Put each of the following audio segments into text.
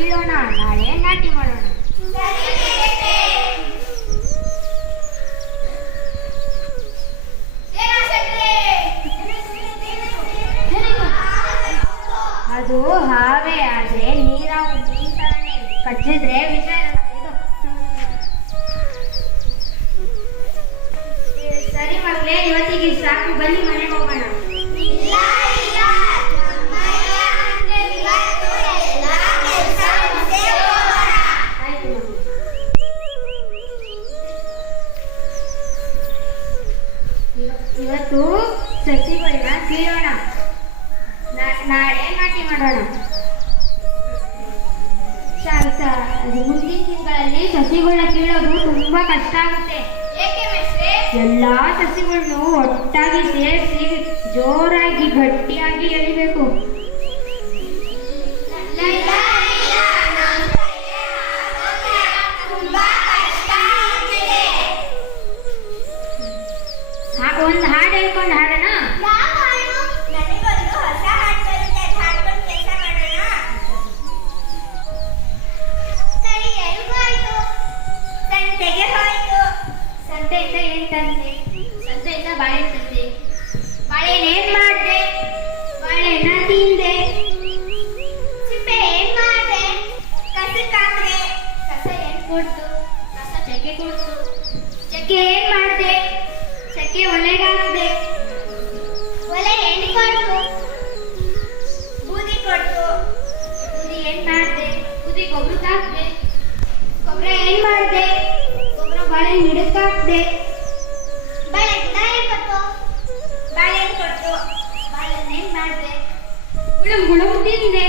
ಕೀಳೋಣ, ನಾಳೆ ನಾಟಿ ಮಾಡೋಣ. ಅದು ಹಾವೇ, ಆದ್ರೆ ನೀರ ಮೀನ್ ತರನೇ, ಕಚ್ಚಿದ್ರೆ ವಿಷ ಇರಲ್ಲ. ಸರಿ ಮಗಳೇ, ಇವತ್ತಿಗೆ ಸಾಕು, ಬನ್ನಿ ಮನೆಗೆ ಹೋಗೋಣ. ಇವತ್ತು ಸಸಿಗಳನ್ನ ಕೀಳೋಣ, ನಾಳೆ ನಾಟಿ ಮಾಡೋಣ. ಮುಂದಿನ ತಿಂಗಳಲ್ಲಿ ಸಸಿಗಳನ್ನ ಕೀಳೋದು ತುಂಬಾ ಕಷ್ಟ ಆಗುತ್ತೆ. ಎಲ್ಲಾ ಸಸಿಗಳನ್ನು ಒಟ್ಟಾಗಿ ಸೇರಿಸಿ ಜೋರಾಗಿ ಗಟ್ಟಿಯಾಗಿ ಎಳಿಬೇಕು. ಒಂದು ಹಾಡು ಹೇಳ್ಕೊಂಡು ಹಾಡೋಣ. ಸಂತೆಯಿಂದ ಏನ್ ತಂದೆ? ಸಂತೆಯಿಂದ ಬಾಳೆಹಣ್ಣು ತಂದೆ. ಬಾಳೆಹಣ್ಣು ಏನ್ ಮಾಡ್ದೆ? ಬಾಳೆಹಣ್ಣ ತಿಂದೆ. ಸಿಪ್ಪೆ ಏನ್ ಮಾಡ್ದೆ? ಕಸಕ್ಕೆ ಹಾಕ್ದೆ. ಕಸ ಏನ್ ಕೊಡ್ತು? ಕಸ ಚಕ್ಕೆ ಕೊಡ್ತು. ಚಕ್ಕೆ ಏನ್ ಮಾಡ್ದೆ? ಚಕ್ಕೆ ಒಲೆಗೆ ಹಾಕ್ದೆ. ಒಲೆ ಏನ್ ಕೊಡ್ತು? ಬೂದಿ ಕೊಡ್ತು. ಬೂದಿ ಏನ್ ಮಾಡ್ದೆ? ಬೂದಿ ಗೊಬ್ಬರಕ್ಕೆ ಹಾಕ್ದೆ. ಗೊಬ್ಬರ ಏನ್ ಮಾಡ್ದೆ? ಗೊಬ್ಬರ ಬಾಳೆ ಗಿಡಕ್ಕೆ ಹಾಕ್ದೆ. ಬಾಳೆ ಗಿಡ ಏನ್ ಕೊಡ್ತು? ಬಾಳೆಹಣ್ಣು ಕೊಡ್ತು. ಬಾಳೆಹಣ್ಣು ಏನ್ ಮಾಡ್ದೆ? ಗುಳುಂ ಗುಳುಂ ತಿಂದೆ.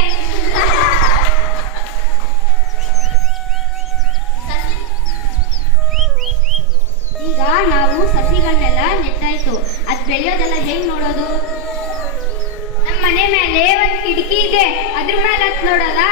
ಈಗ ನಾವು ಸಸಿಗಳನ್ನೆಲ್ಲ ನೆಟ್ಟಾಯ್ತು, ಅದ್ ಬೆಳೆಯೋದೆಲ್ಲ ಹೆಂಗ್ ನೋಡೋದು? ನಮ್ಮ ಮನೆ ಮೇಲೆ ಒಂದು ಕಿಟಕಿ ಇದೆ, ಅದ್ರ ಮೇಲೆ ಹತ್ ನೋಡೋದಾ?